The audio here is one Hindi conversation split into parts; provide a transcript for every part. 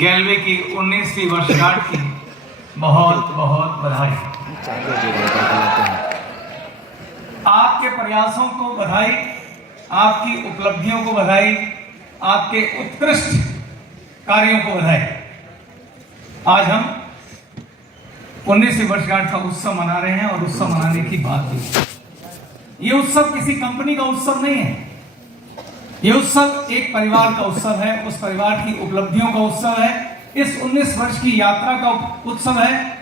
गैलवे की 19वीं वर्षगांठ की बहुत बहुत बधाई। आपके प्रयासों को बधाई, आपकी उपलब्धियों को बधाई, आपके उत्कृष्ट कार्यों को बधाई। आज हम 19वीं वर्षगांठ का उत्सव मना रहे हैं और उत्सव मनाने की बात भी। ये उत्सव किसी कंपनी का उत्सव नहीं है, ये उत्सव एक परिवार का उत्सव है, उस परिवार की उपलब्धियों का उत्सव है, इस 19 वर्ष की यात्रा का उत्सव है।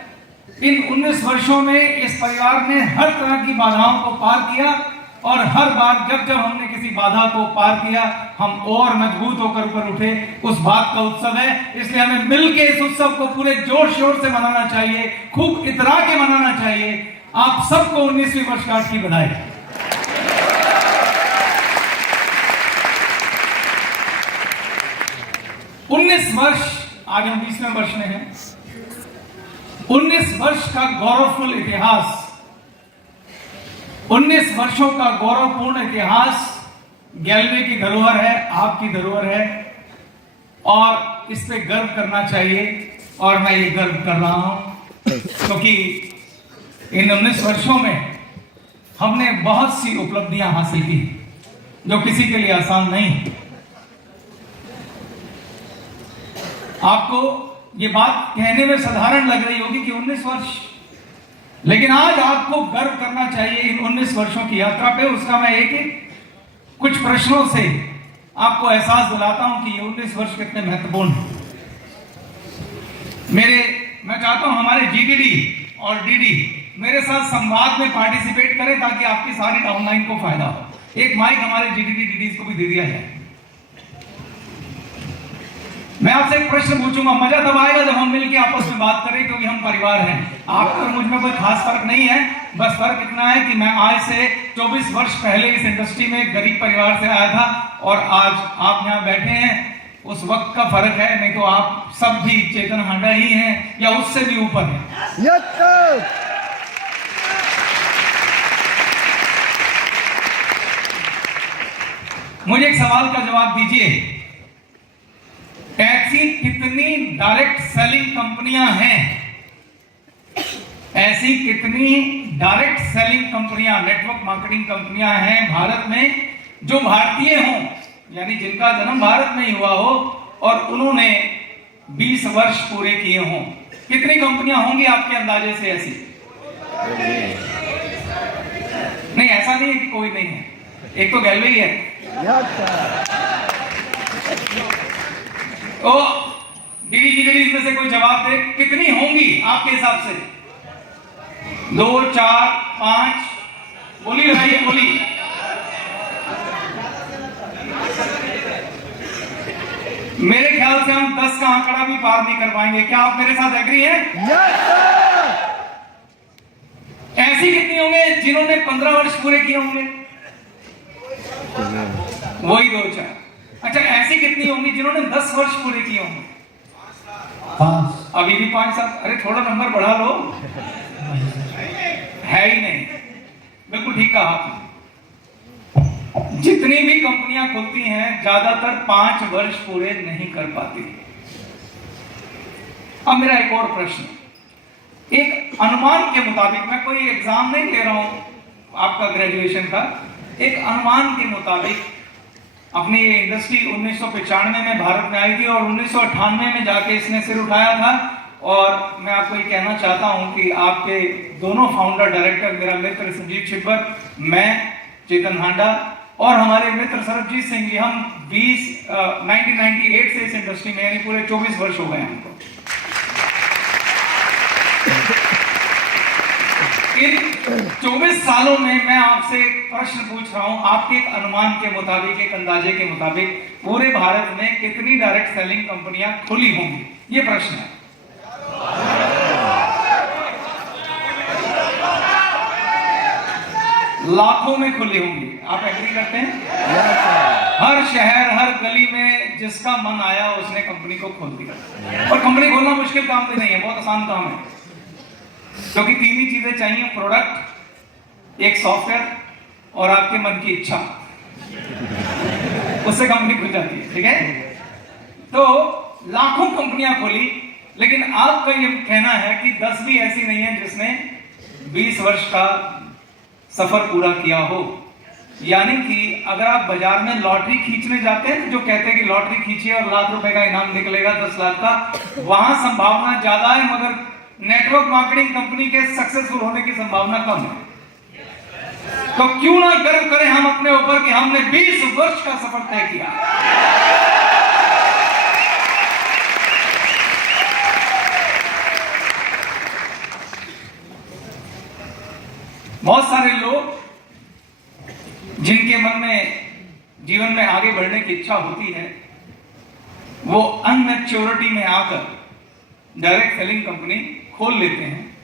इन 19 वर्षों में इस परिवार ने हर तरह की बाधाओं को पार किया और हर बार जब हमने किसी बाधा को पार किया, हम और मजबूत होकर ऊपर उठे। उस बात का उत्सव है, इसलिए हमें मिलकर इस उत्सव को पूरे जोर शोर से मनाना चाहिए, खूब इतरा के मनाना चाहिए। आप सबको 19वीं वर्षगांठ की बधाई। उन्नीस वर्ष, आज हम 20वें वर्ष में हैं। 19 वर्ष का गौरवफुल इतिहास, 19 वर्षों का गौरवपूर्ण इतिहास गैलवे की धरोहर है, आपकी धरोहर है और इस पे गर्व करना चाहिए। और मैं ये गर्व कर रहा हूं क्योंकि इन 19 वर्षों में हमने बहुत सी उपलब्धियां हासिल की जो किसी के लिए आसान नहीं। आपको ये बात कहने में साधारण लग रही होगी कि 19 वर्ष, लेकिन आज आपको गर्व करना चाहिए इन 19 वर्षों की यात्रा पे। उसका मैं एक कुछ प्रश्नों से आपको एहसास दिलाता हूं कि ये 19 वर्ष कितने महत्वपूर्ण हैं। मैं चाहता हूं हमारे जीडीडी और डीडी मेरे साथ संवाद में पार्टिसिपेट करें ताकि आपकी सारी डाउनलाइन को फायदा हो। एक माइक हमारे जीडीडी डीडी को भी दे दिया जाए। मैं आपसे एक प्रश्न पूछूंगा, मजा तब आएगा जब हम मिलकर आपस में बात करें, क्योंकि हम परिवार हैं। आपको मुझ में कोई खास फर्क नहीं है, बस फर्क इतना है कि मैं आज से 24 वर्ष पहले इस इंडस्ट्री में एक गरीब परिवार से आया था और आज आप यहाँ बैठे हैं। उस वक्त का फर्क है, नहीं तो आप सब भी चेतन हांडा ही हैं या उससे भी ऊपर हैं। मुझे एक सवाल का जवाब दीजिए, ऐसी कितनी डायरेक्ट सेलिंग कंपनियां हैं, ऐसी कितनी डायरेक्ट सेलिंग कंपनियां, नेटवर्क मार्केटिंग कंपनियां हैं भारत में जो भारतीय हों, यानी जिनका जन्म भारत में ही हुआ हो और उन्होंने 20 वर्ष पूरे किए हों? कितनी कंपनियां होंगी आपके अंदाजे से ऐसी? नहीं, ऐसा नहीं है कि कोई नहीं है, एक तो गैलवे ही है। तो डीडी में से कोई जवाब दे, कितनी होंगी आपके हिसाब से? 2, 4, 5? बोली भाई, बोली। मेरे ख्याल से हम 10 का आंकड़ा भी पार नहीं कर पाएंगे। क्या आप मेरे साथ एग्री हैं? ऐसी कितनी होंगे जिन्होंने 15 वर्ष पूरे किए होंगे? वही 2, 4। अच्छा, ऐसी कितनी होंगी जिन्होंने 10 वर्ष पूरे किए होंगे? 5। अभी भी 5 साल? अरे थोड़ा नंबर बढ़ा लो। है ही नहीं। बिल्कुल ठीक कहा आपने। जितनी भी कंपनियां खुलती हैं ज्यादातर 5 वर्ष पूरे नहीं कर पाती। अब मेरा एक और प्रश्न, एक अनुमान के मुताबिक, मैं कोई एग्जाम नहीं ले रहा हूं आपका ग्रेजुएशन का, एक अनुमान के मुताबिक अपनी ये इंडस्ट्री 1995 में भारत में आई थी और 1998 में जाके इसने सिर उठाया था। और मैं आपको ये कहना चाहता हूं कि आपके दोनों फाउंडर डायरेक्टर, मेरा मित्र संजीव छिब्बर, मैं चेतन हांडा और हमारे मित्र सरबजीत सिंह जी, हम 1998 से इस इंडस्ट्री में, यानी पूरे 24 वर्ष हो गए हमको। इन 24 सालों में मैं आपसे एक प्रश्न पूछ रहा हूं, आपके एक अनुमान के मुताबिक, एक अंदाजे के मुताबिक, पूरे भारत में कितनी डायरेक्ट सेलिंग कंपनियां खुली होंगी? ये प्रश्न है। लाखों में खुली होंगी। आप एग्री करते हैं? हर शहर, हर गली में जिसका मन आया उसने कंपनी को खोल दिया। और कंपनी खोलना मुश्किल काम भी नहीं है, बहुत आसान काम है, क्योंकि 3 ही चीजें चाहिए, प्रोडक्ट, एक सॉफ्टवेयर और आपके मन की इच्छा। उससे कंपनी खुल जाती है। ठीक है, तो लाखों कंपनियां खोली, लेकिन आपका ये कहना है कि 10 भी ऐसी नहीं है जिसने 20 वर्ष का सफर पूरा किया हो। यानी कि अगर आप बाजार में लॉटरी खींचने जाते हैं, जो कहते हैं कि लॉटरी खींचिए और लाख रुपए का इनाम निकलेगा, 10 लाख का, वहां संभावना ज्यादा है, मगर नेटवर्क मार्केटिंग कंपनी के सक्सेसफुल होने की संभावना कम है। तो क्यों ना गर्व करें हम अपने ऊपर कि हमने 20 वर्ष का सफर तय किया। बहुत सारे लोग जिनके मन में जीवन में आगे बढ़ने की इच्छा होती है, वो अनमैच्योरिटी में आकर डायरेक्ट सेलिंग कंपनी खोल लेते हैं,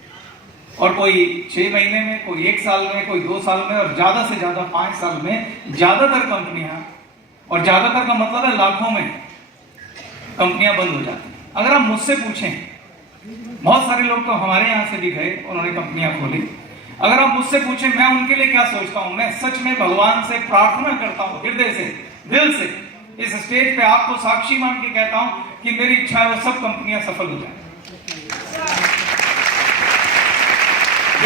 और कोई 6 महीने में, कोई 1 साल में, कोई 2 साल में, और ज्यादा से ज्यादा 5 साल में ज्यादातर कंपनियां, और ज्यादातर का मतलब है लाखों में कंपनियां बंद हो जाती हैं। अगर आप मुझसे पूछें, बहुत सारे लोग तो हमारे यहां से भी गए, उन्होंने कंपनियां खोली। अगर आप मुझसे पूछें मैं उनके लिए क्या सोचता हूं, मैं सच में भगवान से प्रार्थना करता हूं, हृदय से, दिल से, इस स्टेज पे आपको साक्षी मान के कहता हूं कि मेरी इच्छा है वो सब कंपनियां सफल हो जाए।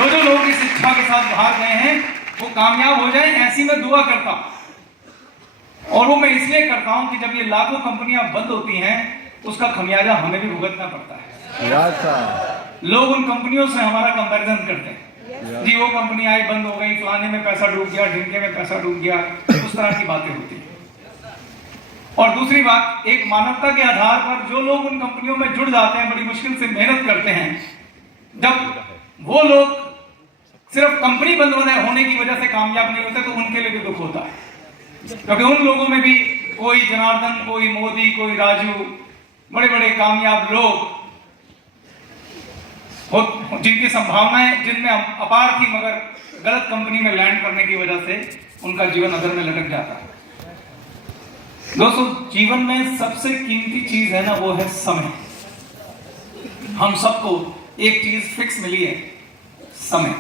जो लोग इस इच्छा के साथ बाहर गए हैं वो कामयाब हो जाए, ऐसी मैं दुआ करता हूं। और वो मैं इसलिए करता हूं कि जब ये लाखों कंपनियां बंद होती हैं, उसका खमियाजा हमें भी भुगतना पड़ता है। लोग उन कंपनियों से हमारा कंपैरिजन करते हैं, जी वो कंपनी आई, बंद हो गई, फलाने में पैसा डूब गया, ढिमके में पैसा डूब गया, उस तरह की बातें होती हैं। और दूसरी बात, एक मानवता के आधार पर जो लोग उन कंपनियों में जुड़ जाते हैं, बड़ी मुश्किल से मेहनत करते हैं, जब वो लोग सिर्फ कंपनी बंद होने की वजह से कामयाब नहीं होते, तो उनके लिए भी दुख होता है। क्योंकि उन लोगों में भी कोई जनार्दन, कोई मोदी, कोई राजू, बड़े बड़े कामयाब लोग जिनकी संभावनाएं जिनमें अपार थी, मगर गलत कंपनी में लैंड करने की वजह से उनका जीवन अधर में लटक जाता है। दोस्तों, जीवन में सबसे कीमती चीज है ना, वो है समय। हम सबको एक चीज फिक्स मिली है, समय।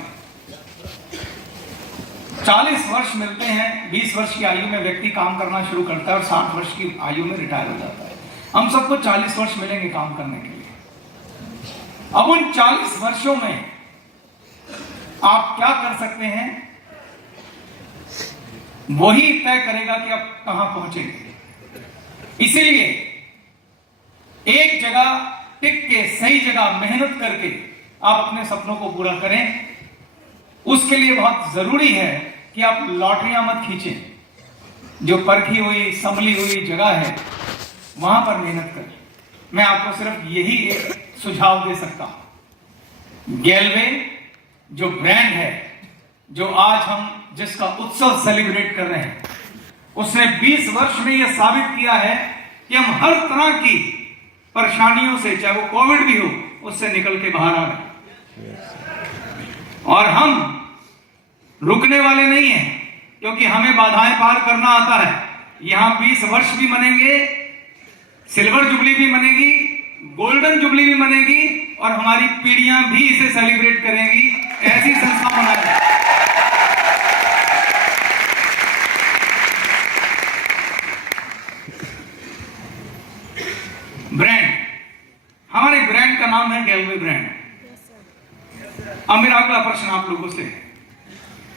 40 वर्ष मिलते हैं, 20 वर्ष की आयु में व्यक्ति काम करना शुरू करता है और 60 वर्ष की आयु में रिटायर हो जाता है। हम सबको 40 वर्ष मिलेंगे काम करने के लिए। अब उन 40 वर्षों में आप क्या कर सकते हैं, वही तय करेगा कि आप कहां पहुंचेंगे। इसीलिए एक जगह टिक के, सही जगह मेहनत करके आप अपने सपनों को पूरा करें। उसके लिए बहुत जरूरी है कि आप लॉटरियां मत खींचें। जो परखी हुई, संभली हुई जगह है, वहां पर मेहनत करें। मैं आपको सिर्फ यही एक सुझाव दे सकता हूं। गैलवे जो ब्रांड है, जो आज हम जिसका उत्सव सेलिब्रेट कर रहे हैं, उसने 20 वर्ष में यह साबित किया है कि हम हर तरह की परेशानियों से, चाहे वो कोविड भी हो, उससे निकल के बाहर आ रहे। और हम रुकने वाले नहीं हैं, क्योंकि हमें बाधाएं पार करना आता है। यहां 20 वर्ष भी मनेंगे, सिल्वर जुबली भी मनेगी, गोल्डन जुबली भी मनेगी, और हमारी पीढ़ियां भी इसे सेलिब्रेट करेंगी। ऐसी संस्था बनाएंगे। ब्रांड, हमारे ब्रांड का नाम है गैलवे ब्रांड। अब मेरा अगला प्रश्न आप लोगों से,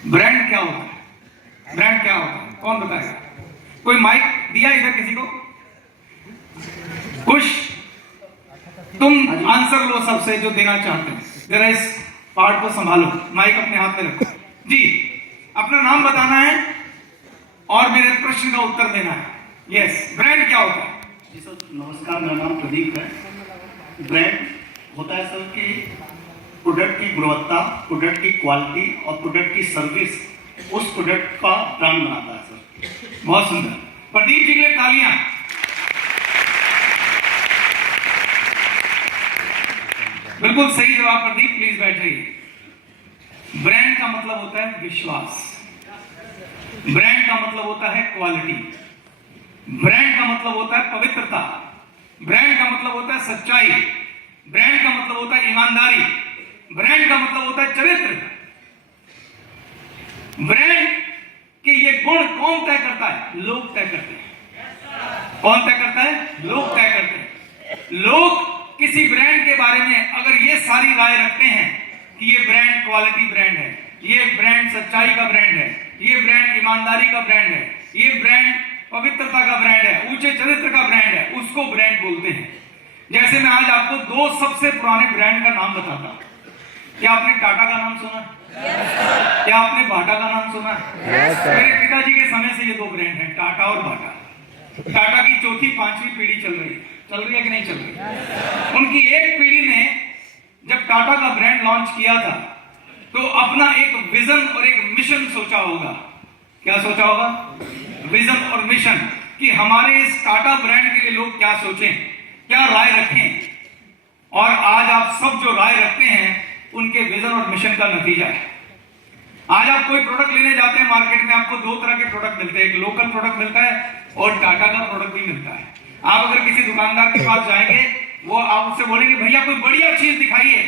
ब्रांड क्या होता है? ब्रांड क्या होता है, कौन बताएगा? कोई माइक दिया इधर किसी को? कुछ तुम आंसर लो सबसे जो देना चाहते हैं। जरा इस पार्ट को संभालो, माइक अपने हाथ में रखो जी। अपना नाम बताना है और मेरे प्रश्न का उत्तर देना है। यस, ब्रांड क्या होता है? जी सर, नमस्कार, मेरा नाम प्रदीप है। ब्रांड होता है सर कि प्रोडक्ट की गुणवत्ता, प्रोडक्ट की क्वालिटी और प्रोडक्ट की सर्विस, उस प्रोडक्ट का ब्रांड बनाता है सर। बहुत सुंदर, प्रदीप जी के लिए तालियां। बिल्कुल सही जवाब प्रदीप, प्लीज बैठ जाइए। ब्रांड का मतलब होता है विश्वास, ब्रांड का मतलब होता है क्वालिटी, ब्रांड का मतलब होता है पवित्रता, ब्रांड का मतलब होता है सच्चाई, ब्रांड का मतलब होता है ईमानदारी, ब्रांड का मतलब होता है चरित्र। ब्रांड के ये गुण कौन तय करता है? लोग तय करते हैं। कौन तय करता है? लोग तय करते हैं। लोग किसी ब्रांड के बारे में अगर ये सारी राय रखते हैं कि ये ब्रांड क्वालिटी ब्रांड है, ये ब्रांड सच्चाई का ब्रांड है, ये ब्रांड ईमानदारी का ब्रांड है, ये ब्रांड पवित्रता का ब्रांड है, ऊंचे चरित्र का ब्रांड है, उसको ब्रांड बोलते हैं। जैसे मैं आज आपको दो सबसे पुराने ब्रांड का नाम बताता हूं। क्या आपने टाटा का नाम सुना? क्या आपने बाटा का नाम सुना? मेरे पिताजी के समय से ये दो ब्रांड हैं, टाटा और बाटा। टाटा की चौथी पांचवी पीढ़ी चल रही है कि नहीं चल रही? उनकी एक पीढ़ी ने जब टाटा का ब्रांड लॉन्च किया था तो अपना एक विजन और एक मिशन सोचा होगा। क्या सोचा होगा? विजन और मिशन, कि हमारे इस टाटा ब्रांड के लिए लोग क्या सोचें, क्या राय रखें। और आज आप सब जो राय रखते हैं उनके विजन और मिशन का नतीजा है। आज आप कोई प्रोडक्ट लेने जाते हैं मार्केट में, आपको दो तरह के प्रोडक्ट मिलते हैं, एक लोकल प्रोडक्ट मिलता है और टाटा का प्रोडक्ट भी मिलता है। आप अगर किसी दुकानदार के पास जाएंगे, वो आप उससे बोलेंगे भैया कोई बढ़िया चीज दिखाइए,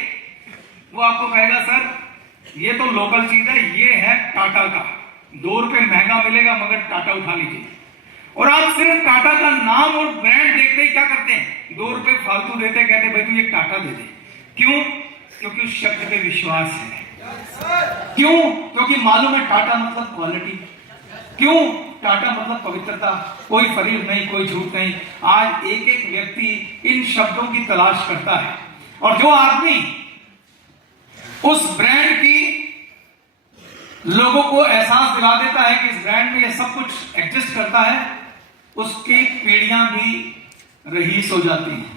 वो आपको कहेगा सर ये तो लोकल चीज है, ये है टाटा का, 2 रुपए महंगा मिलेगा मगर टाटा उठा लीजिए। और आप सिर्फ टाटा का नाम और ब्रांड देखते ही क्या करते हैं, 2 रुपए फालतू देते, कहते भाई तू ये टाटा दे दे। क्यों? क्योंकि उस शब्द पे विश्वास है। क्यों? क्योंकि मालूम है टाटा मतलब क्वालिटी। क्यों? टाटा मतलब पवित्रता, कोई फरीब नहीं, कोई झूठ नहीं। आज एक एक व्यक्ति इन शब्दों की तलाश करता है, और जो आदमी उस ब्रांड की लोगों को एहसास दिला देता है कि इस ब्रांड में ये सब कुछ एग्जिस्ट करता है, उसकी पीढ़ियां भी रहीस हो जाती हैं।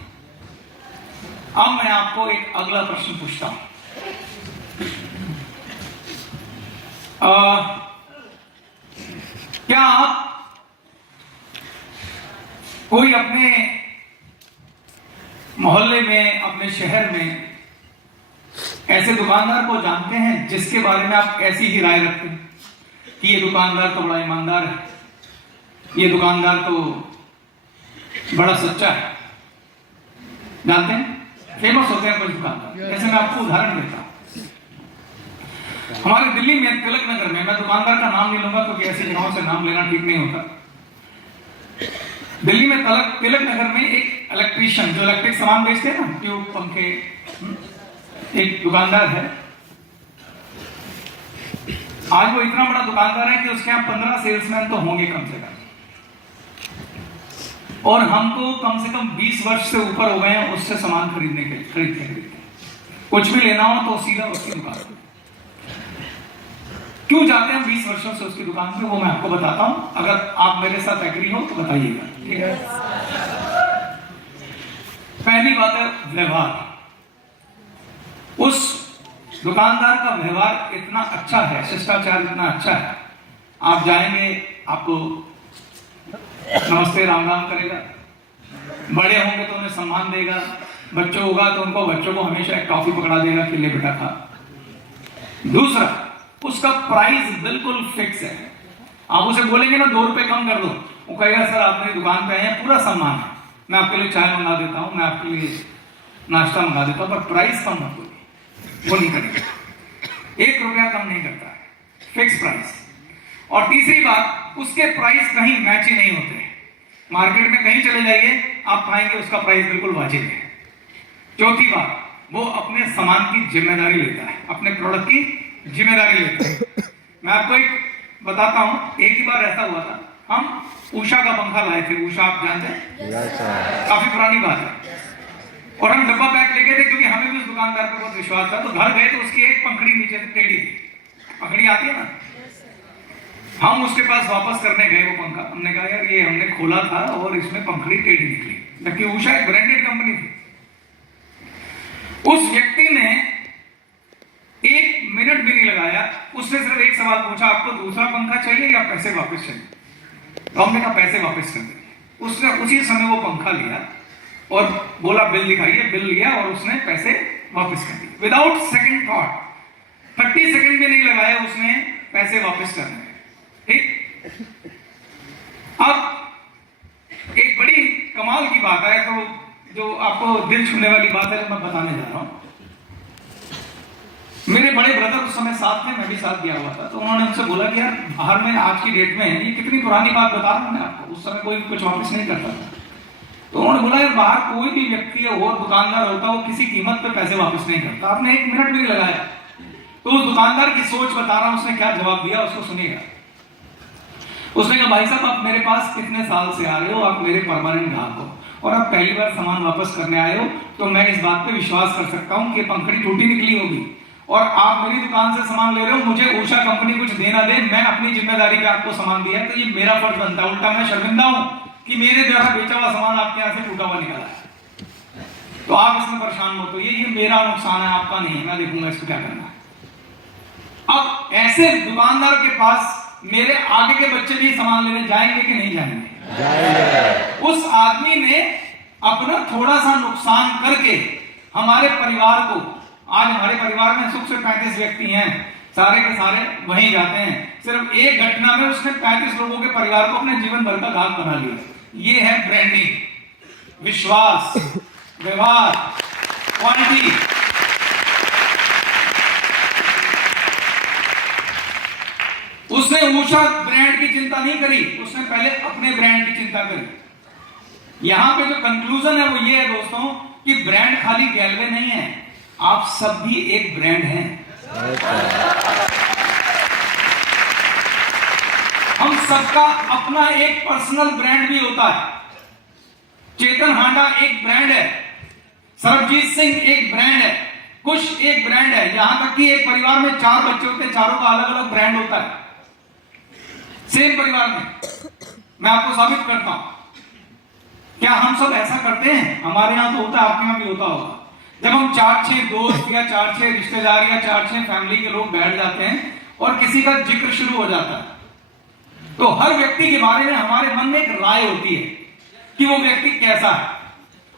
अब मैं आपको एक अगला प्रश्न पूछता हूं। क्या आप कोई अपने मोहल्ले में, अपने शहर में ऐसे दुकानदार को जानते हैं जिसके बारे में आप ऐसी ही राय रखते हैं कि ये दुकानदार तो बड़ा ईमानदार है, ये दुकानदार तो बड़ा सच्चा है? जानते हैं? फेमस होते हैं कुछ दुकानदार। जैसे मैं आपको उदाहरण देता हूं, हमारे दिल्ली में तिलक नगर में, मैं दुकानदार का नाम नहीं लूंगा क्योंकि ऐसी जगहों से नाम लेना ठीक नहीं होता। दिल्ली में तिलक नगर में एक इलेक्ट्रीशियन जो इलेक्ट्रिक सामान बेचते हैं ना, ट्यूब, पंखे, एक दुकानदार है। आज वो इतना बड़ा दुकानदार है कि उसके यहाँ 15 सेल्समैन तो होंगे कम से कम, और हमको कम से कम 20 वर्ष से ऊपर हो गए हैं उससे सामान खरीदते। कुछ भी लेना हो तो सीधा उसकी दुकान। क्यों जाते हैं 20 वर्षों से उसकी दुकान पे, वो मैं आपको बताता हूं। अगर आप मेरे साथ एग्री हो तो बताइएगा, ठीक है? पहली बात है व्यवहार। उस दुकानदार का व्यवहार इतना अच्छा है, शिष्टाचार इतना अच्छा है, आप जाएंगे आपको नमस्ते राम राम करेगा, बड़े होंगे तो उन्हें सम्मान देगा, बच्चों होगा तो उनको, बच्चों को हमेशा एक टॉफी पकड़ा देगा कि ले बेटा खा। दूसरा, उसका प्राइस बिल्कुल फिक्स है। आप उसे बोलेंगे ना 2 रुपए कम कर दो, वो कहेगा सर आप मेरी दुकान पे आए हैं, पूरा सम्मान है, मैं आपके लिए चाय मंगा देता हूं, मैं आपके लिए नाश्ता मंगा देता हूं, पर प्राइस कम मत बोलिए। वो नहीं करेगा, 1 रुपया कम नहीं करता है, फिक्स प्राइस। और तीसरी बात, उसके प्राइस कहीं मैच ही नहीं होते। मार्केट में कहीं चले जाइए, आप पाएंगे उसका प्राइस बिल्कुल वाजिब है। चौथी बात, वो अपने सामान की जिम्मेदारी लेता है, अपने प्रोडक्ट की जिम्मेदारी लेता है। मैं आपको एक बताता हूं, एक ही बार ऐसा हुआ था, हम उषा का पंखा लाए थे। उषा आप जानते हैं, काफी पुरानी बात है। और हम डब्बा पैक लेके थे क्योंकि हमें भी उस दुकानदार पर बहुत विश्वास था। तो घर गए तो उसकी एक पंखड़ी नीचे से टेढ़ी थी, पंखड़ी आती है ना, हम उसके पास वापस करने गए वो पंखा। हमने कहा यार ये हमने खोला था और इसमें पंखड़ी टेढ़ी निकली, जबकि उषा एक ब्रांडेड कंपनी थी। उस व्यक्ति ने 1 मिनट भी नहीं लगाया, उसने सिर्फ एक सवाल पूछा, आपको दूसरा पंखा चाहिए या पैसे वापस चाहिए? तो हमने कहा पैसे वापस कर देंगे। उसने उसी समय वो पंखा लिया और बोला बिल दिखाइए, बिल लिया और उसने पैसे वापस कर दिए विदाउट सेकंड थॉट। 30 सेकंड भी नहीं लगाया उसने पैसे वापस करने। ठीक, अब एक बड़ी कमाल की बात है, तो जो आपको दिल छूने वाली बात है जो मैं बताने जा रहा हूं। मेरे बड़े ब्रदर उस समय साथ थे, मैं भी साथ गया हुआ था। तो उन्होंने उनसे बोला कि यार बाहर में आज की डेट में ये कितनी पुरानी बात बता रहा हूं मैं आपको, उस समय कोई कुछ वापस नहीं करता था। तो उन्होंने बोला यार बाहर कोई भी व्यक्ति और दुकानदार होता वो किसी कीमत पे पैसे वापस नहीं करता। आपने 1 मिनट भी नहीं लगाया। तो उस दुकानदार की सोच बता रहा हूं, उसने क्या जवाब दिया उसको सुनिएगा। उसने कहा भाई साहब आप मेरे पास कितने साल से आ रहे हो, आप मेरे परमानेंट ग्राहक हो और आप पहली बार सामान वापस करने आए हो, तो मैं इस बात पे विश्वास कर सकता हूं कि पंखड़ी टूटी निकली होगी और आप मेरी दुकान से सामान ले रहे हो, मुझे उषा कंपनी कुछ देना दे, मैं अपनी जिम्मेदारी पे आपको सामान दिया, तो ये मेरा फर्ज बनता है। उल्टा मैं शर्मिंदा हूं कि मेरे द्वारा बेचा हुआ सामान आपके यहां से टूटा हुआ निकला है, तो आप इसमें परेशान मत होइए, ये मेरा नुकसान है, आपका नहीं है, मैं देखूंगा इसको क्या करना है। अब ऐसे दुकानदार के पास मेरे आगे के बच्चे भी सामान लेने जाएंगे कि नहीं जाएंगे? जाएंगे। उस आदमी ने अपना थोड़ा सा नुकसान करके हमारे परिवार को, आज हमारे परिवार में सुख से 35 व्यक्ति हैं, सारे के सारे वहीं जाते हैं, सिर्फ एक घटना में उसने 35 लोगों के परिवार को अपने जीवन भर का घात बना लिया। ये है ब्रांडिंग, विश्वास, व्यवहार, क्वालिटी। उसने उषा ब्रांड की चिंता नहीं करी, उसने पहले अपने ब्रांड की चिंता करी। यहां पे जो कंक्लूजन है वो ये है दोस्तों कि ब्रांड खाली गैलवे नहीं है, आप सब भी एक ब्रांड हैं। हम सबका अपना एक पर्सनल ब्रांड भी होता है। चेतन हांडा एक ब्रांड है, सरबजीत सिंह एक ब्रांड है, कुश एक ब्रांड है। यहां तक कि एक परिवार में 4 बच्चे होते हैं, चारों का अलग अलग ब्रांड होता है, सेम परिवार में। मैं आपको साबित करता हूं। क्या हम सब ऐसा करते हैं? हमारे यहां तो होता है, आपके यहां भी होता होगा। जब हम 4-6 दोस्त या 4-6 रिश्तेदार या 4-6 फैमिली के लोग बैठ जाते हैं और किसी का जिक्र शुरू हो जाता है, तो हर व्यक्ति के बारे में हमारे मन में एक राय होती है कि वो व्यक्ति कैसा है।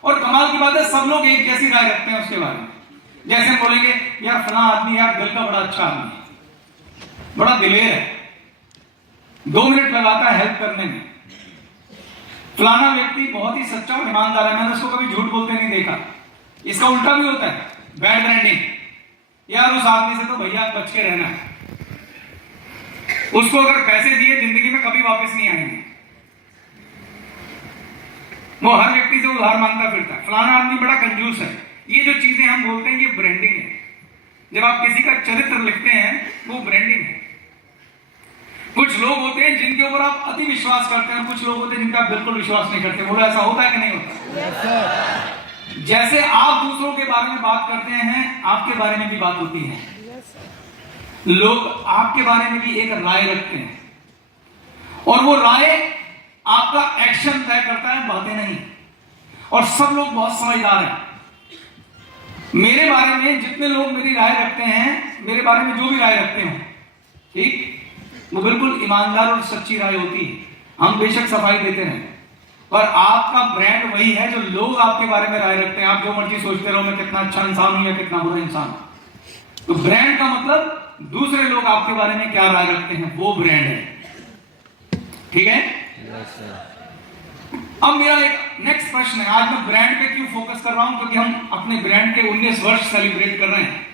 और कमाल की बात है, सब लोग एक जैसी राय रखते हैं उसके बारे में। जैसे बोलेंगे यार फला आदमी यार दिल का बड़ा अच्छा आदमी है, बड़ा दिलेर है, 2 मिनट लगाता है हेल्प करने में। फलाना व्यक्ति बहुत ही सच्चा और ईमानदार है, मैंने उसको कभी झूठ बोलते नहीं देखा। इसका उल्टा भी होता है, बैड ब्रांडिंग। यार उस आदमी से तो भैया बच के रहना है, उसको अगर पैसे दिए जिंदगी में कभी वापस नहीं आएंगे। वो हर व्यक्ति से उधार मांगता फिरता है, फलाना आदमी बड़ा कंजूस है। ये जो चीजें हम बोलते हैं ये ब्रांडिंग है। जब आप किसी का चरित्र लिखते हैं वो ब्रांडिंग है। कुछ लोग होते हैं जिनके ऊपर आप अति विश्वास करते हैं, कुछ लोग होते हैं जिनका आप बिल्कुल विश्वास नहीं करते। बोलो ऐसा होता है कि नहीं होता? yes, जैसे आप दूसरों के बारे में बात करते हैं, आपके बारे में भी बात होती है। लोग आपके बारे में भी एक राय रखते हैं और वो राय आपका एक्शन तय करता है, बातें नहीं। और सब लोग बहुत समझदार हैं। मेरे बारे में जितने लोग मेरी राय रखते हैं, मेरे बारे में जो भी राय रखते हो, ठीक, वो बिल्कुल ईमानदार और सच्ची राय होती है। हम बेशक सफाई देते हैं, पर आपका ब्रांड वही है जो लोग आपके बारे में राय रखते हैं। आप जो मर्जी सोचते रहो मैं कितना अच्छा इंसान हूं या कितना बुरा इंसान हूं। तो ब्रांड का मतलब दूसरे लोग आपके बारे में क्या राय रखते हैं, वो ब्रांड है। ठीक है? अब मेरा एक नेक्स्ट प्रश्न है, आज मैं ब्रांड पे क्यों फोकस कर रहा हूं? क्योंकि हम अपने ब्रांड के 19 वर्ष सेलिब्रेट कर रहे हैं।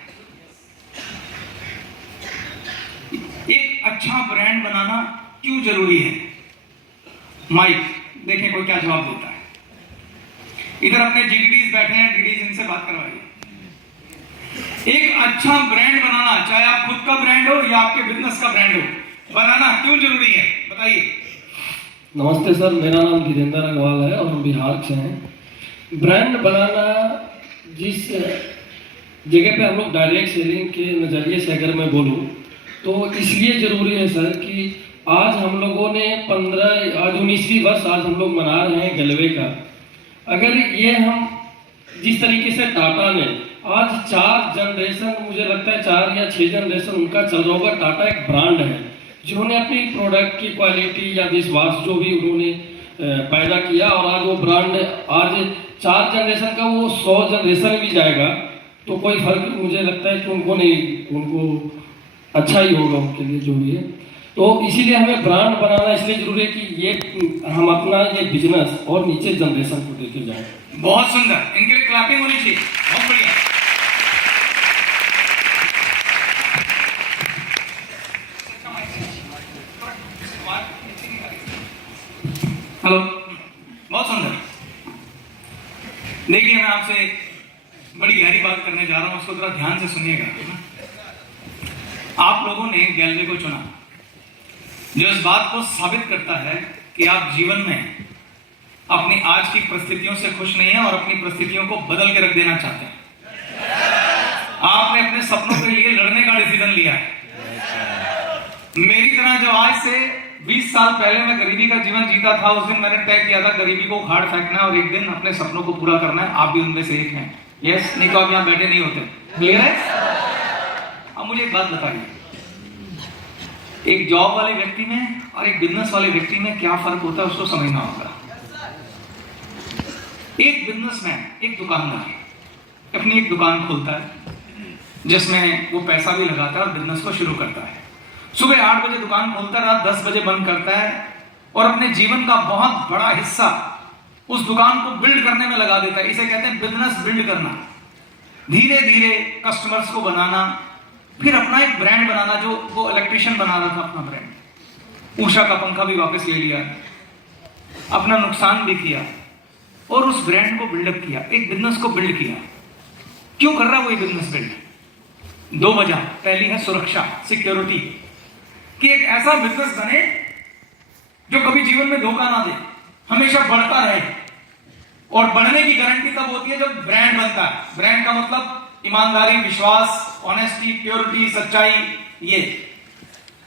एक अच्छा ब्रांड बनाना क्यों जरूरी है? माइक देखें कोई क्या जवाब देता है। इधर अपने जीडीज बैठे हैं, डीडीज इनसे बात करवाइए। एक अच्छा ब्रांड बनाना, चाहे आप खुद का ब्रांड हो या आपके बिजनेस का ब्रांड हो, बनाना क्यों जरूरी है, बताइए। नमस्ते सर, मेरा नाम गिरेंद्र अग्रवाल है और हम बिहार से हैं। ब्रांड बनाना जिस जगह पे हम लोग डायरेक्ट सेलिंग के नज़रिए से अगर मैं बोलूँ तो इसलिए ज़रूरी है सर कि आज हम लोगों ने 19वीं वर्ष आज हम लोग मना रहे हैं गलवे का। अगर ये हम जिस तरीके से टाटा ने आज 4 जनरेशन, मुझे लगता है 4 या 6 जनरेशन उनका चल रहा होगा, टाटा एक ब्रांड है जिन्होंने अपनी प्रोडक्ट की क्वालिटी या विश्वास जो भी उन्होंने पैदा किया, और आज वो ब्रांड आज 4 जनरेशन का वो 100 जनरेशन भी जाएगा तो कोई फर्क मुझे लगता है कि उनको नहीं, उनको अच्छा ही होगा उनके लिए जो भी है। तो इसीलिए हमें ब्रांड बनाना इसलिए जरूरी है कि ये हम अपना ये बिजनेस और नीचे जनरेशन को लेके जाएं। बहुत सुंदर, इनके लिए क्लैपिंग होनी चाहिए, बहुत बढ़िया। हेलो, बहुत सुंदर। देखिए, मैं आपसे बड़ी गहरी बात करने जा रहा हूं, उसको थोड़ा ध्यान से सुनिएगा। आप लोगों ने गैलवे को चुना, जो इस बात को साबित करता है कि आप जीवन में अपनी आज की परिस्थितियों से खुश नहीं है और अपनी परिस्थितियों को बदल के रख देना चाहते हैं। आपने अपने सपनों के लिए लड़ने का डिसीजन लिया है। मेरी तरह जो आज से 20 साल पहले मैं गरीबी का जीवन जीता था, उस दिन मैंने तय किया था गरीबी को उखाड़ फेंकना और एक दिन अपने सपनों को पूरा करना है। आप भी उनमें से एक हैं। यस, नहीं तो आप यहाँ बैठे नहीं होते। क्लियर है? अब मुझे एक बात बताइए, एक जॉब वाले व्यक्ति में और एक बिजनेस वाले व्यक्ति में क्या फर्क होता है, उसको समझना होगा। एक बिजनेसमैन, एक दुकानदार अपनी एक दुकान खोलता है जिसमें वो पैसा भी लगाता है और बिजनेस को शुरू करता है। सुबह 8 बजे दुकान खोलता है, रात 10 बजे बंद करता है और अपने जीवन का बहुत बड़ा हिस्सा उस दुकान को बिल्ड करने में लगा देता है। इसे कहते हैं बिजनेस बिल्ड करना, धीरे धीरे कस्टमर्स को बनाना, फिर अपना एक ब्रांड बनाना। जो वो इलेक्ट्रिशियन बना रहा था अपना ब्रांड, उषा का पंखा भी वापस ले लिया, अपना नुकसान भी किया और उस ब्रांड को बिल्डअप किया, एक बिजनेस को बिल्ड किया। क्यों कर रहा है वो ये बिजनेस बिल्ड? 2 वजह। पहली है सुरक्षा, सिक्योरिटी, कि एक ऐसा बिजनेस बने जो कभी जीवन में धोखा ना दे, हमेशा बढ़ता रहे। और बढ़ने की गारंटी तब होती है जब ब्रांड बनता है। ब्रांड का मतलब ईमानदारी, विश्वास, ऑनेस्टी, प्योरिटी, सच्चाई। ये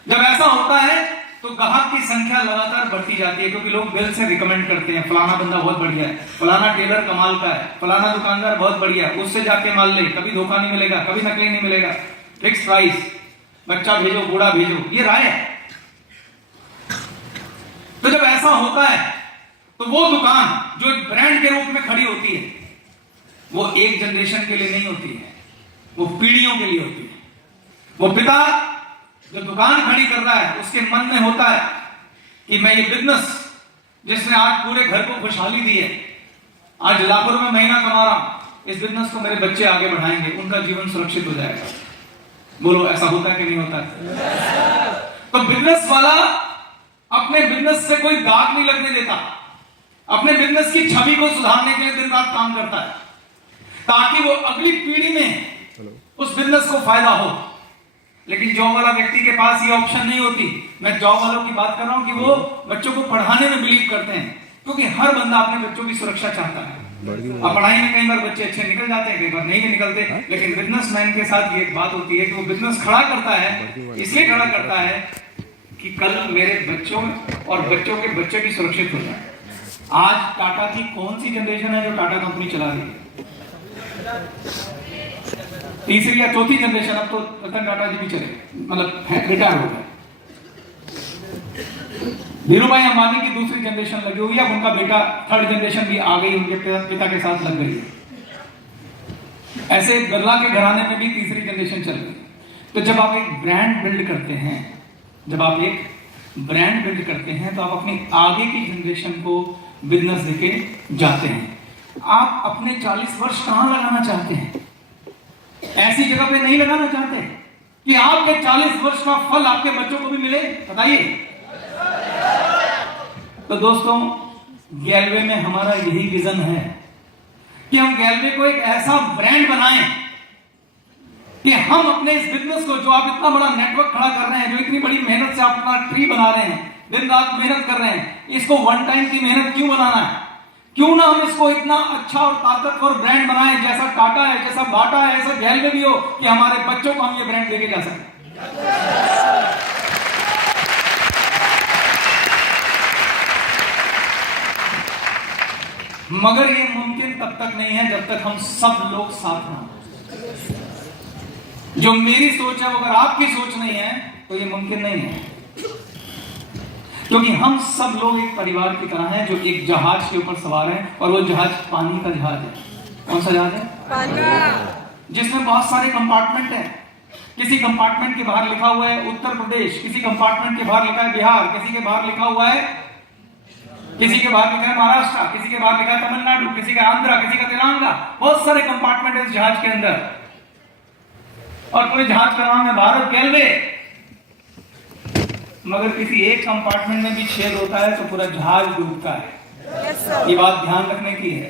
जब ऐसा होता है तो ग्राहक की संख्या लगातार बढ़ती जाती है, क्योंकि लोग दिल से रिकमेंड करते हैं, फलाना बंदा बहुत बढ़िया है, फलाना टेलर कमाल का है, फलाना दुकानदार बहुत बढ़िया है, उससे जाके माल ले, कभी धोखा नहीं मिलेगा, कभी नकली नहीं मिलेगा, फिक्स प्राइस, बच्चा भेजो, बूढ़ा भेजो, ये राय है। तो जब ऐसा होता है तो वो दुकान जो ब्रांड के रूप में खड़ी होती है, वो एक जनरेशन के लिए नहीं होती है, वो पीढ़ियों के लिए होती है। वो पिता जो दुकान खड़ी कर रहा है, उसके मन में होता है कि मैं ये बिजनेस जिसने आज पूरे घर को खुशहाली दी है, आज लाखों रुपए महीना कमा रहा हूं, इस बिजनेस को मेरे बच्चे आगे बढ़ाएंगे, उनका जीवन सुरक्षित हो जाएगा। बोलो, ऐसा होता है कि नहीं होता है? तो बिजनेस वाला अपने बिजनेस से कोई दाग नहीं लगने देता, अपने बिजनेस की छवि को सुधारने के लिए दिन रात काम करता है, ताकि वो अगली पीढ़ी में उस बिजनेस को फायदा हो। लेकिन जॉब वाला व्यक्ति के पास ये ऑप्शन नहीं होती। मैं जॉब वालों की बात कर रहा हूं कि वो बच्चों को पढ़ाने में बिलीव करते हैं, क्योंकि हर बंदा अपने बच्चों की सुरक्षा चाहता है। अब पढ़ाई में कई बार बच्चे अच्छे निकल जाते हैं, कई बार नहीं भी निकलते, लेकिन बिजनेसमैन के साथ ये एक बात होती है कि वो बिजनेस खड़ा करता है, इसलिए खड़ा करता है कि कल मेरे बच्चों और बच्चों के बच्चे भी सुरक्षित हो जाए। आज टाटा की कौन सी जनरेशन है जो टाटा कंपनी चला रही है? तीसरी या चौथी जनरेशन। अब तो रतन टाटा जी भी चले, मतलब रिटायर हो गए। धीरूभाई अंबानी की दूसरी जनरेशन लगी हुई है, अब उनका बेटा थर्ड जनरेशन भी आ गई, उनके पिता के साथ लग गई है। ऐसे बिरला के घराने में भी तीसरी जनरेशन चल गई। तो जब आप एक ब्रांड बिल्ड करते हैं, जब आप एक ब्रांड बिल्ड करते हैं, तो आप अपनी आगे की जनरेशन को बिजनेस देके जाते हैं। आप अपने 40 वर्ष कहां लगाना चाहते हैं? ऐसी जगह पे नहीं लगाना चाहते कि आपके 40 वर्ष का फल आपके बच्चों को भी मिले? बताइए। तो दोस्तों, गैलवे में हमारा यही विजन है कि हम गैलवे को एक ऐसा ब्रांड बनाएं कि हम अपने इस बिजनेस को, जो आप इतना बड़ा नेटवर्क खड़ा कर रहे हैं, जो इतनी बड़ी मेहनत से आप अपना ट्री बना रहे हैं, दिन रात मेहनत कर रहे हैं, इसको वन टाइम की मेहनत क्यों बनाना है? क्यों ना हम इसको इतना अच्छा और ताकतवर ब्रांड बनाएं, जैसा टाटा है, जैसा बाटा है, ऐसा गैलवे भी हो, कि हमारे बच्चों को हम ये ब्रांड लेके जा सकें। मगर ये मुमकिन तब तक नहीं है जब तक हम सब लोग साथ ना हो। जो मेरी सोच है, अगर आपकी सोच नहीं है तो ये मुमकिन नहीं है, क्योंकि हम सब लोग एक परिवार की तरह हैं जो एक जहाज के ऊपर सवार हैं, और वो जहाज पानी का जहाज है। कौन सा जहाज है? पानी। जिसमें बहुत सारे कंपार्टमेंट हैं। किसी कंपार्टमेंट के बाहर लिखा हुआ है उत्तर प्रदेश, किसी कंपार्टमेंट के बाहर लिखा है बिहार, किसी के बाहर लिखा हुआ है, किसी के बाहर लिखा है महाराष्ट्र, किसी के बाहर लिखा है तमिलनाडु, किसी का आंध्रा, किसी का तेलंगाना। बहुत सारे कंपार्टमेंट है इस जहाज के अंदर, और पूरे जहाज का नाम है भारत गैलवे। मगर किसी एक कंपार्टमेंट में भी छेद होता है तो पूरा जहाज डूबता है। ये बात ध्यान रखने की है।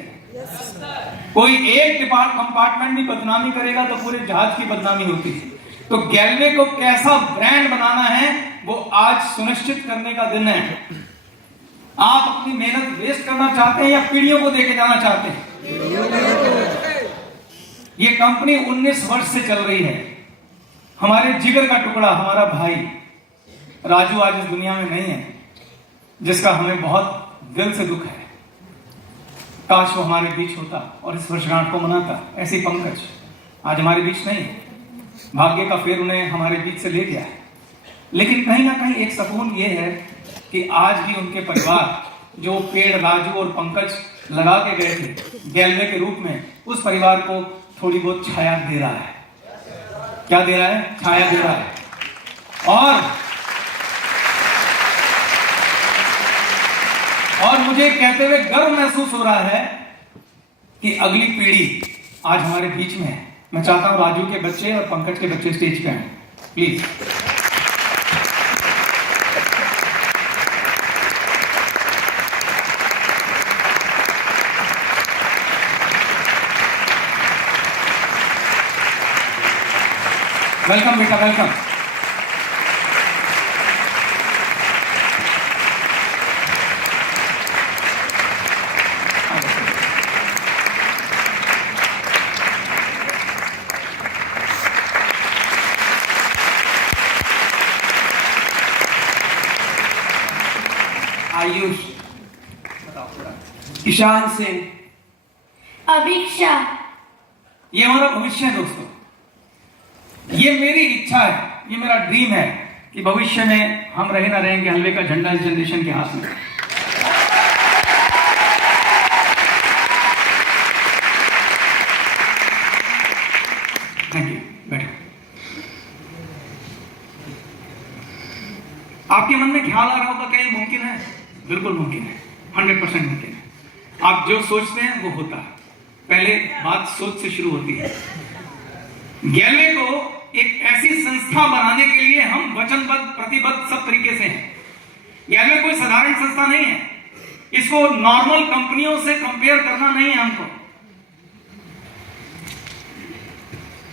कोई एक कंपार्टमेंट भी बदनामी करेगा तो पूरे जहाज की बदनामी होती है। तो गैलवे को कैसा ब्रांड बनाना है वो आज सुनिश्चित करने का दिन है। आप अपनी मेहनत वेस्ट करना चाहते हैं या पीढ़ियों को देके जाना चाहते हैं? ये कंपनी 19 वर्ष से चल रही है। हमारे जिगर का टुकड़ा हमारा भाई राजू आज इस दुनिया में नहीं है, जिसका हमें बहुत दिल से दुख है। काश वो हमारे बीच होता और इस वर्षगांठ को मनाता। ऐसे ही पंकज आज हमारे बीच नहीं है, भाग्य का फेर उन्हें हमारे बीच से ले गया है। लेकिन कहीं ना कहीं एक सुकून ये है कि आज भी उनके परिवार जो पेड़ राजू और पंकज लगा के गए थे गैलवे के रूप में, उस परिवार को थोड़ी बहुत छाया दे रहा है। क्या दे रहा है? छाया दे रहा है। और मुझे कहते हुए गर्व महसूस हो रहा है कि अगली पीढ़ी आज हमारे बीच में है। मैं चाहता हूं राजू के बच्चे और पंकज के बच्चे स्टेज पे आए, प्लीज। वेलकम बेटा, वेलकम। आयुष, ईशान सिंह, अभिक्षा। ये हमारा भविष्य है दोस्तों। ये मेरी इच्छा है, ये मेरा ड्रीम है कि भविष्य में हम रहे ना रहेंगे हलवे का झंडा इस जनरेशन के हाथ में। Thank you. बैठो। आपके मन में ख्याल आ रहा होगा क्या ये मुमकिन है? बिल्कुल मुमकिन है, 100% मुमकिन है। आप जो सोचते हैं वो होता है। पहले बात सोच से शुरू होती है। गैलवे को एक ऐसी संस्था बनाने के लिए हम वचनबद्ध, प्रतिबद्ध सब तरीके से हैं। गैलवे कोई साधारण संस्था नहीं है। इसको नॉर्मल कंपनियों से कंपेयर करना नहीं है हमको।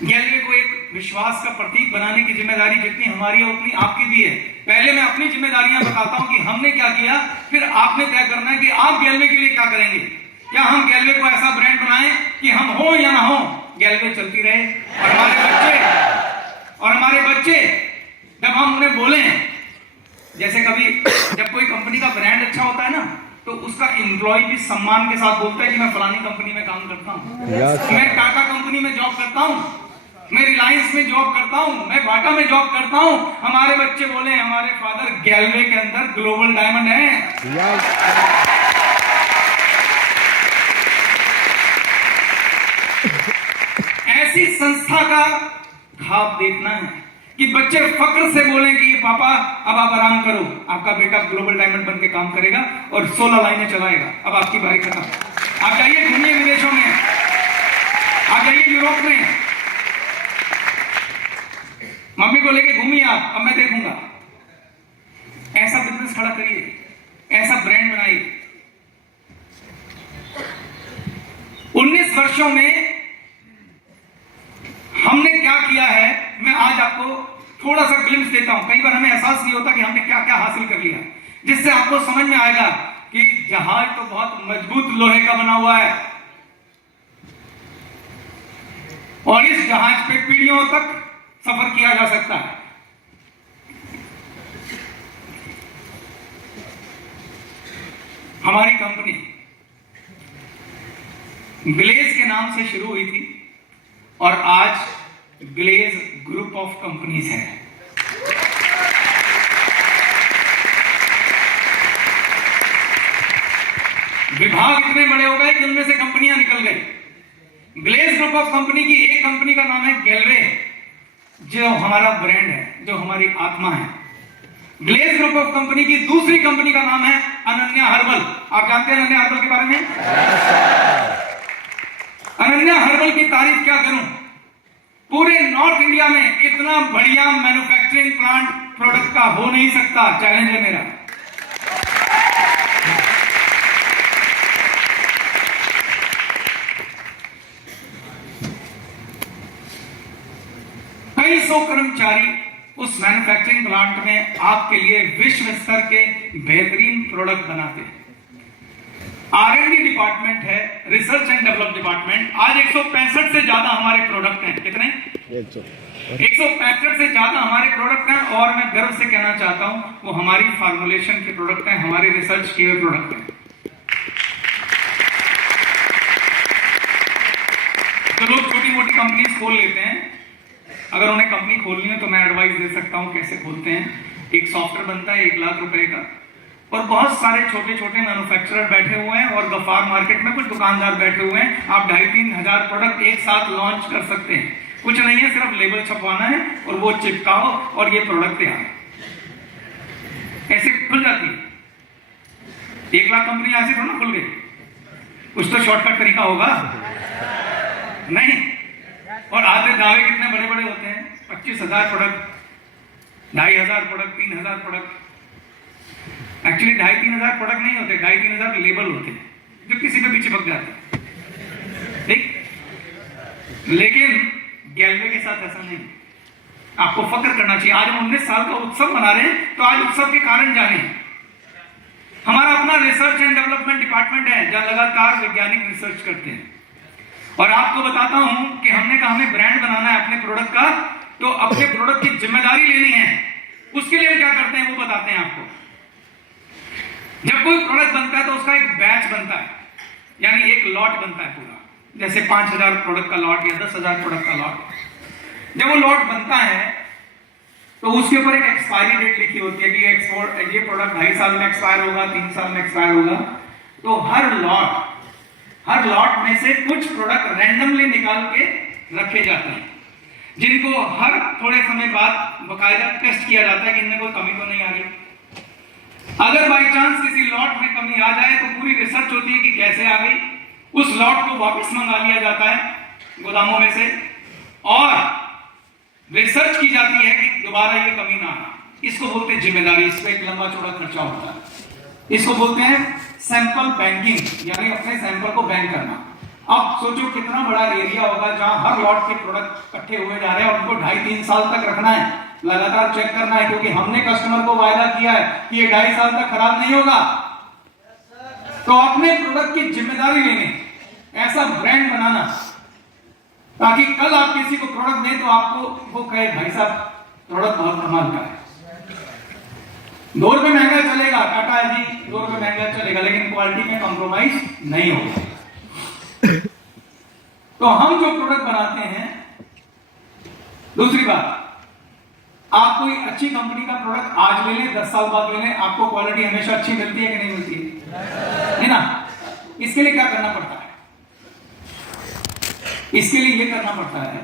गैलवे को एक विश्वास का प्रतीक बनाने की जिम्मेदारी जितनी हमारी है उतनी आपकी भी है। पहले मैं अपनी जिम्मेदारियां बताता हूं कि हमने क्या किया, फिर आपने तय करना है कि आप गैलवे के लिए क्या करेंगे। क्या हम गैलवे को ऐसा ब्रांड बनाएं कि हम हो या ना हो, गैलवे चलती रहे और हमारे बच्चे जब हम उन्हें बोले, जैसे कभी जब कोई कंपनी का ब्रांड अच्छा होता है ना, तो उसका एम्प्लॉय भी सम्मान के साथ बोलता है कि मैं फलानी कंपनी में काम करता हूं, मैं टाटा कंपनी में जॉब करता हूं, मैं रिलायंस में जॉब करता हूं, मैं बाटा में जॉब करता हूं। हमारे बच्चे बोले हमारे फादर गैलवे के अंदर ग्लोबल डायमंड है। ऐसी संस्था का ख्वाब देखना है कि बच्चे फक्र से बोले कि ये पापा अब आप आराम करो, आपका बेटा ग्लोबल डायमंड बन के काम करेगा और 16 लाइनें चलाएगा। अब आपकी बारी खत्म। आप जाइए घूमिए विदेशों में, आप जाइए यूरोप में, मम्मी को लेके घूमिए आप, अब मैं देखूंगा। ऐसा बिजनेस खड़ा करिए, ऐसा ब्रांड बनाइए। 19 वर्षों में हमने क्या किया है, मैं आज आपको थोड़ा सा ग्लिम्स देता हूं। कई बार हमें एहसास नहीं होता कि हमने क्या क्या हासिल कर लिया, जिससे आपको समझ में आएगा कि जहाज तो बहुत मजबूत लोहे का बना हुआ है और इस जहाज पे पीढ़ियों तक सफर किया जा सकता है। हमारी कंपनी ग्लेज के नाम से शुरू हुई थी और आज ग्लेज ग्रुप ऑफ कंपनीज है। विभाग इतने बड़े हो गए कि उनमें से कंपनियां निकल गई। ग्लेज ग्रुप ऑफ कंपनी की एक कंपनी का नाम है गैलवे, जो हमारा ब्रांड है, जो हमारी आत्मा है। ग्लेज ग्रुप ऑफ कंपनी की दूसरी कंपनी का नाम है अनन्या हर्बल। आप जानते हैं अनन्या हर्बल के बारे में? अनन्या हर्बल की तारीफ क्या करूं, पूरे नॉर्थ इंडिया में इतना बढ़िया मैन्युफैक्चरिंग प्लांट प्रोडक्ट का हो नहीं सकता। चैलेंज है मेरा। कर्मचारी उस मैन्युफैक्चरिंग प्लांट में आपके लिए विश्व स्तर के बेहतरीन प्रोडक्ट बनाते हैं। R&D डिपार्टमेंट है, रिसर्च एंड डेवलप डिपार्टमेंट। आज 165 से ज्यादा हमारे प्रोडक्ट हैं। कितने? 165 से ज्यादा हमारे प्रोडक्ट हैं, और मैं गर्व से कहना चाहता हूं वो हमारी फार्मुलेशन के प्रोडक्ट हैं, हमारे रिसर्च किए हुए प्रोडक्ट हैं। तो लोग छोटी मोटी कंपनीज खोल लेते हैं। अगर उन्हें कंपनी खोलनी है तो मैं एडवाइस दे सकता हूं कैसे खोलते हैं। एक सॉफ्टवेयर बनता है 1 लाख रुपए का, और बहुत सारे छोटे छोटे मैन्युफैक्चरर बैठे हुए हैं, और गफार मार्केट में कुछ दुकानदार बैठे हुए हैं। आप 2,5-3 हजार प्रोडक्ट एक साथ लॉन्च कर सकते हैं। कुछ नहीं है, सिर्फ लेबल छपवाना है और वो चिपकाओ और ये प्रोडक्ट तैयार। ऐसे खुल जाती है। 1 लाख कंपनी ऐसे थोड़ा खुल गई, कुछ तो शॉर्टकट तरीका होगा नहीं। और आधे दावे कितने बड़े बड़े होते हैं, 25,000 प्रोडक्ट, 2,500 प्रोडक्ट, 3,000 प्रोडक्ट। एक्चुअली 2,500-3 हजार प्रोडक्ट नहीं होते, 2,500-3 हजार लेबल होते हैं जो किसी पे भी चिपक जाते हैं, ठीक। लेकिन गैलवे के साथ ऐसा नहीं। आपको फक्र करना चाहिए। आज हम 19 साल का उत्सव मना रहे हैं, तो आज उत्सव के कारण जाने। हमारा अपना रिसर्च एंड डेवलपमेंट डिपार्टमेंट है जहां लगातार वैज्ञानिक रिसर्च करते हैं। और आपको बताता हूं कि हमने कहा हमें ब्रांड बनाना है अपने प्रोडक्ट का, तो अपने प्रोडक्ट की जिम्मेदारी लेनी है। उसके लिए हम क्या करते हैं वो बताते हैं आपको। जब कोई प्रोडक्ट बनता है तो उसका एक बैच बनता है, यानी एक लॉट बनता है पूरा। जैसे 5,000 प्रोडक्ट का लॉट या 10,000 प्रोडक्ट का लॉट। जब वो लॉट बनता है तो उसके ऊपर एक एक्सपायरी डेट लिखी होती है कि ये प्रोडक्ट 2.5 साल में एक्सपायर होगा, 3 साल में एक्सपायर होगा। तो हर लॉट में से कुछ प्रोडक्ट रैंडमली निकाल के रखे जाते हैं, जिनको हर थोड़े समय बाद बाकायदा टेस्ट किया जाता है कि इनमें कोई कमी तो नहीं आ रही। अगर बाई चांस किसी लॉट में कमी आ जाए तो पूरी रिसर्च होती है कि कैसे आ गई। उस लॉट को वापस मंगा लिया जाता है गोदामों में से, और रिसर्च की जाती है कि दोबारा ये कमी ना आए। इसको बोलते हैं जिम्मेदारी। इस पर एक लंबा चौड़ा खर्चा होता है। इसको बोलते हैं सैंपल बैंकिंग, यानी अपने सैंपल को बैंक करना। अब सोचो कितना बड़ा एरिया होगा जहां हर लॉट के प्रोडक्ट इकट्ठे हुए जा रहे हैं, और उनको 2.5-3 साल तक रखना है, लगातार चेक करना है, क्योंकि हमने कस्टमर को वायदा किया है कि ये 2.5 साल तक खराब नहीं होगा। तो अपने प्रोडक्ट की जिम्मेदारी लेने, ऐसा ब्रांड बनाना ताकि कल आप किसी को प्रोडक्ट दें तो आपको वो कहे भाई साहब प्रोडक्ट बहुत कमाल का है। 2 रुपए महंगा चलेगा टाटा जी, 2 रुपए महंगा चलेगा, लेकिन क्वालिटी में कॉम्प्रोमाइज नहीं होगा। तो हम जो प्रोडक्ट बनाते हैं, दूसरी बात, आप कोई अच्छी कंपनी का प्रोडक्ट आज ले लें, 10 साल बाद ले लें, आपको क्वालिटी हमेशा अच्छी मिलती है कि नहीं मिलती है ना। इसके लिए क्या करना पड़ता है? इसके लिए यह करना पड़ता है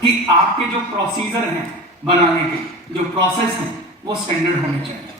कि आपके जो प्रोसीजर हैं बनाने के, जो प्रोसेस हैं, वो स्टैंडर्ड होने चाहिए।